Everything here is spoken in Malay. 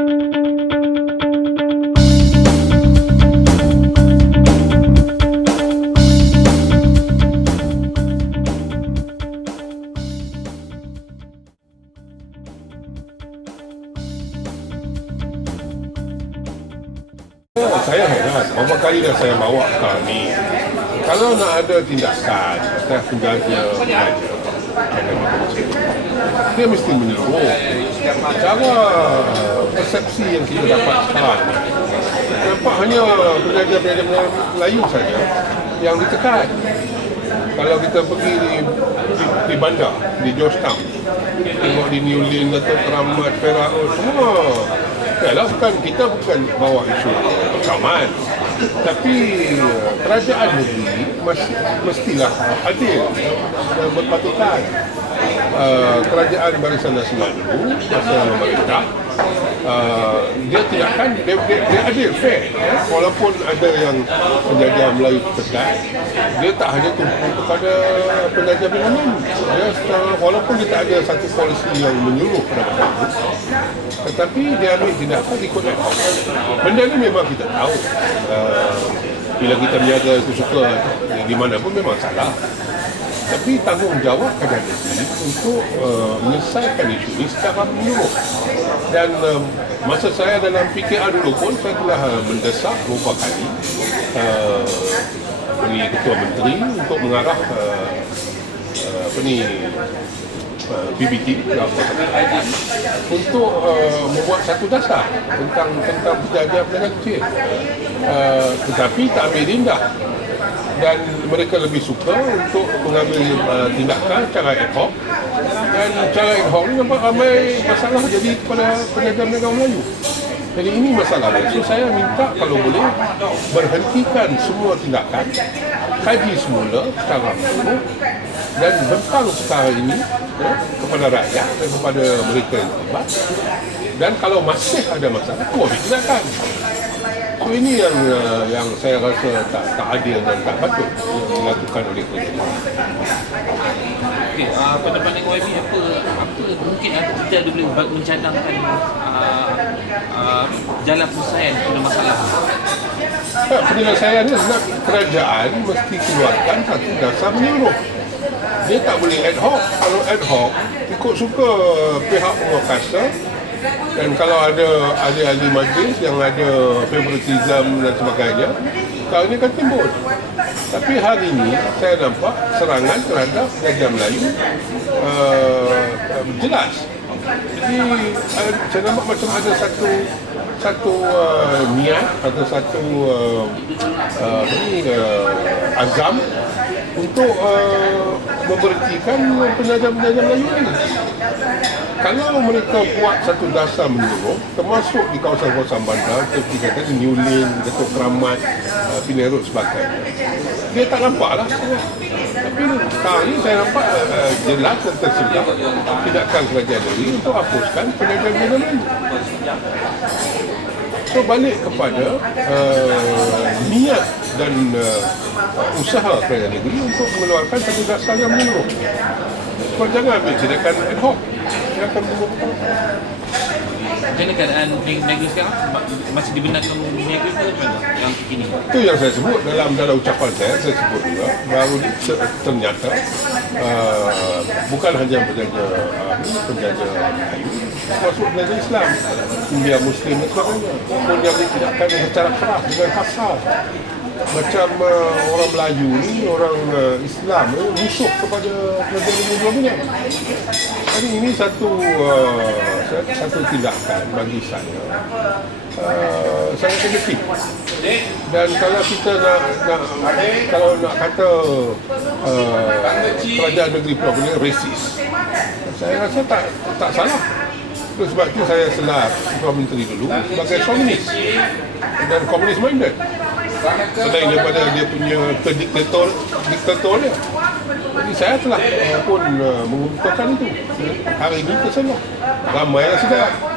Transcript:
Saya heran, berapa kali dah saya bawa kami Kalau nak ada tindakan pengajar akademik kecil Dia mesti menyeluruh Cara persepsi yang kita dapat sekarang. Ni Nampak hanya penjaga-penjaga Melayu saja yang ditekan. Kalau kita pergi di, di, di bandar, di Georgetown tengok di New Lane, Datuk Keramat, Perak, oh, semua. Yalah, bukan, kita bukan bawa isu persamaan tapi kerajaan negeri mesti, mestilah adil dan berpatutan uh, kerajaan Barisan Nasional dulu masa memerintah uh, dia tidak dia, dia, dia adil fair ya? walaupun ada yang penjajah Melayu tekan dia tak hanya tumpu kepada penjajah Bilaman dia walaupun dia tak ada satu polisi yang menyuruh pada itu tetapi dia ambil tindakan ikut hoc benda ni memang kita tahu. Uh, bila kita menjaga suka di mana pun memang salah tapi tanggungjawab kerajaan negeri untuk uh, menyelesaikan isu ini secara menyeluruh dan uh, masa saya dalam PKR dulu pun saya telah uh, mendesak beberapa kali uh, ini ketua menteri untuk mengarah uh, uh, PBT untuk uh, membuat satu dasar tentang tentang penjaga penjaga kecil. Uh, tetapi tak ambil tindak dan mereka lebih suka untuk mengambil uh, tindakan secara ad hoc dan cara ad hoc ni nampak ramai masalah jadi kepada peniaga-peniaga Melayu. Jadi ini masalah. So saya minta kalau boleh berhentikan semua tindakan kaji semula secara menyeluruh dan bentang sekarang ini ya, kepada rakyat dan kepada mereka yang terlibat. Dan kalau masih ada masalah, kuat tindakan So ini yang uh, yang saya rasa tak tak adil dan tak patut dilakukan oleh kerajaan. Okey, uh, pendapat YB apa apa mungkin kita ada boleh mencadangkan uh, uh, jalan penyelesaian pada masalah Ya, penyelesaian ni nak kerajaan mesti keluarkan satu dasar menyeluruh. Dia tak boleh ad hoc. Kalau ad hoc, ikut suka pihak penguasa dan kalau ada ahli-ahli majlis yang ada favoritism dan sebagainya, kau ini akan timbul. Tapi hari ini saya nampak serangan terhadap Raja Melayu uh, jelas. Jadi uh, saya nampak macam ada satu satu uh, niat atau satu uh, uh, ni, uh, azam untuk uh, memberhentikan penjajah-penjajah Melayu ini. Kalau mereka buat satu dasar menyeluruh termasuk di kawasan-kawasan bandar seperti kata New Lane, Datuk Keramat uh, Road sebagainya. Dia tak nampak lah tapi sekarang ni saya nampak uh, jelas dan tersilap tindakan kerajaan negeri untuk hapuskan penjagaan Melayu so balik kepada uh, niat dan uh, usaha kerajaan negeri untuk mengeluarkan satu dasar yang menyeluruh kau jangan ambil tindakan ad hoc. Tindakan betul-betul macam mana keadaan negeri sekarang? Ma- masih dibenarkan negeri ke macam mana? Yang kini? Itu yang saya sebut dalam dalam ucapan saya saya sebut juga. Baru ternyata uh, bukan hanya penjaga uh, Melayu termasuk penjaga Islam. India Muslim dan sebagainya yang ditidakkan secara keras dengan kasar macam uh, orang Melayu ni orang uh, Islam ni musuh kepada penjaga Muslim jadi ini satu uh, satu tindakan bagi saya. Uh, sangat negatif dan kalau kita nak, nak kalau nak kata uh, kerajaan negeri Pulau Kedah resis saya rasa tak tak salah. Sebab itu saya selah Ketua Menteri dulu sebagai komunis. Dan komunis minded selain daripada dia punya kediktator diktator dia. Jadi saya telah uh, pun uh, itu. Hari ini terselah ramai yang sedar